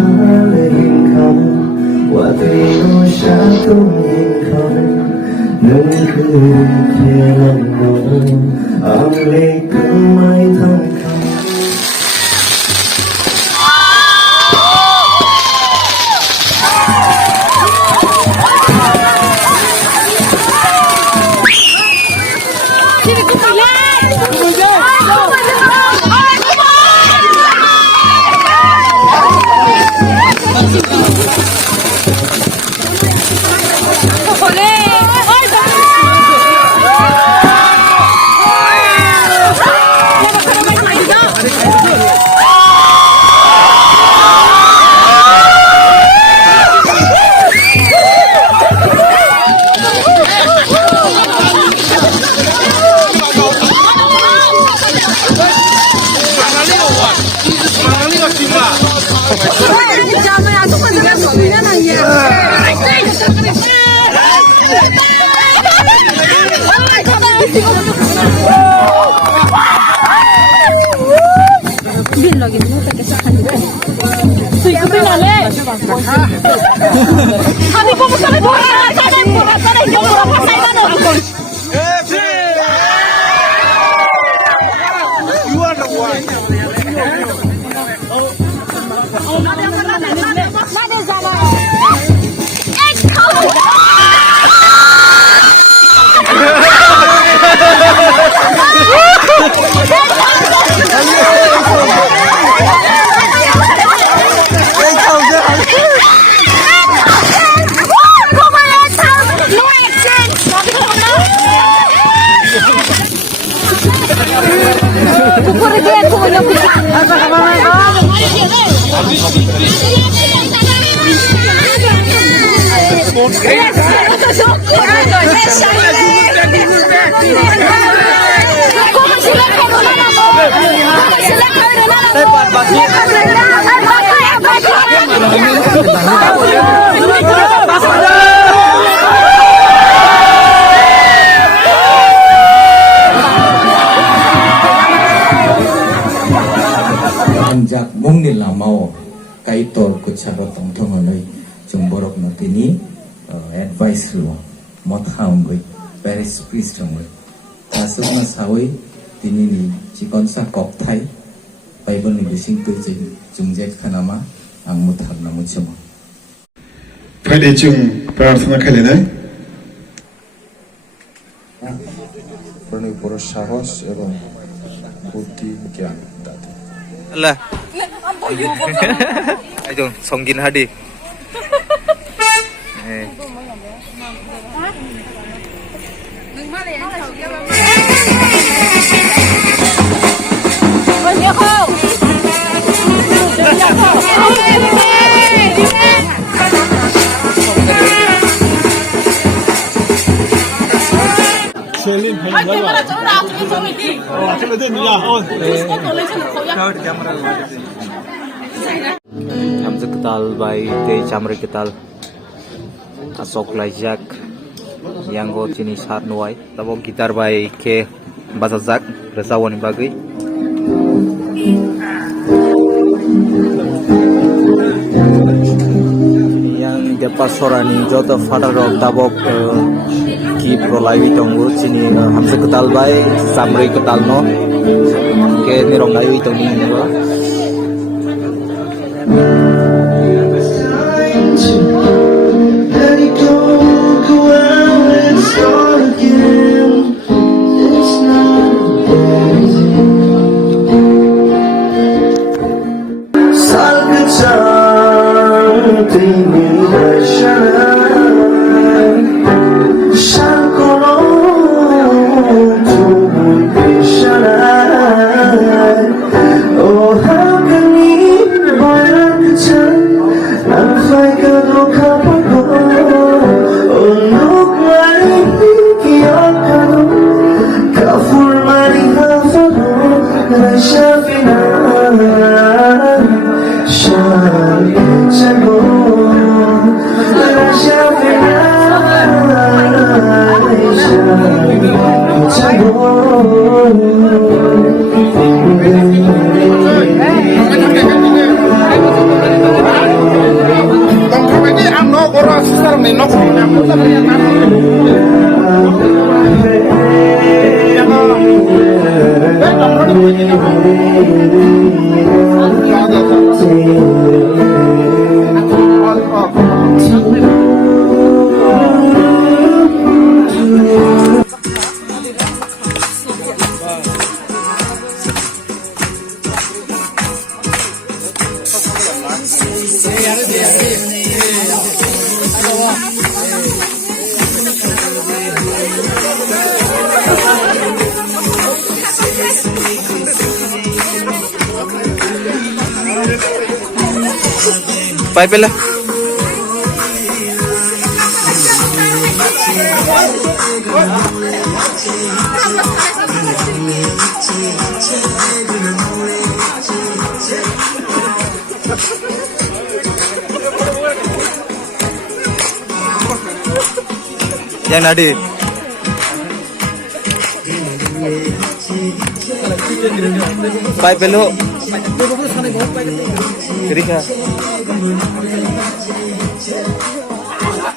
lại hình không và thấy nó xa tung hình không nên cứ kia lòng ngóng ông lấy cứ mãi thân không Anjak mungkin lah mau kaitor kucara tong-tong oleh jumborok nanti ni advice lo mot ham gue Paris Christ gue asuk na sawi tini ni cikon sa kop thai Bible ni bising tu jungjet khanama ang muthar na muchama Pwede chung प्रार्थना খেলে বড় সাহস এবং বুদ্ধি জ্ঞান দাতে Allah. Ayo, songgin hadi. Hamza ketal by Teh Chamri ketal Asok Lajak yang go cini saat nuai tabok gitar by Ke Bazazak Resawan bagi yang depan sorani jodoh father of tabok ki prolai tonggu cini Hamza ketal by Chamri ketal no ke nirong ayu tongi no Let it go out and start again. It's not easy. Salgıcan dinle şanan şarkının tuğun peşanan. Oh how can you bayar kecil? Nafai kadro Pai pela. Yang nadi. Pai pelo. Kiri ka.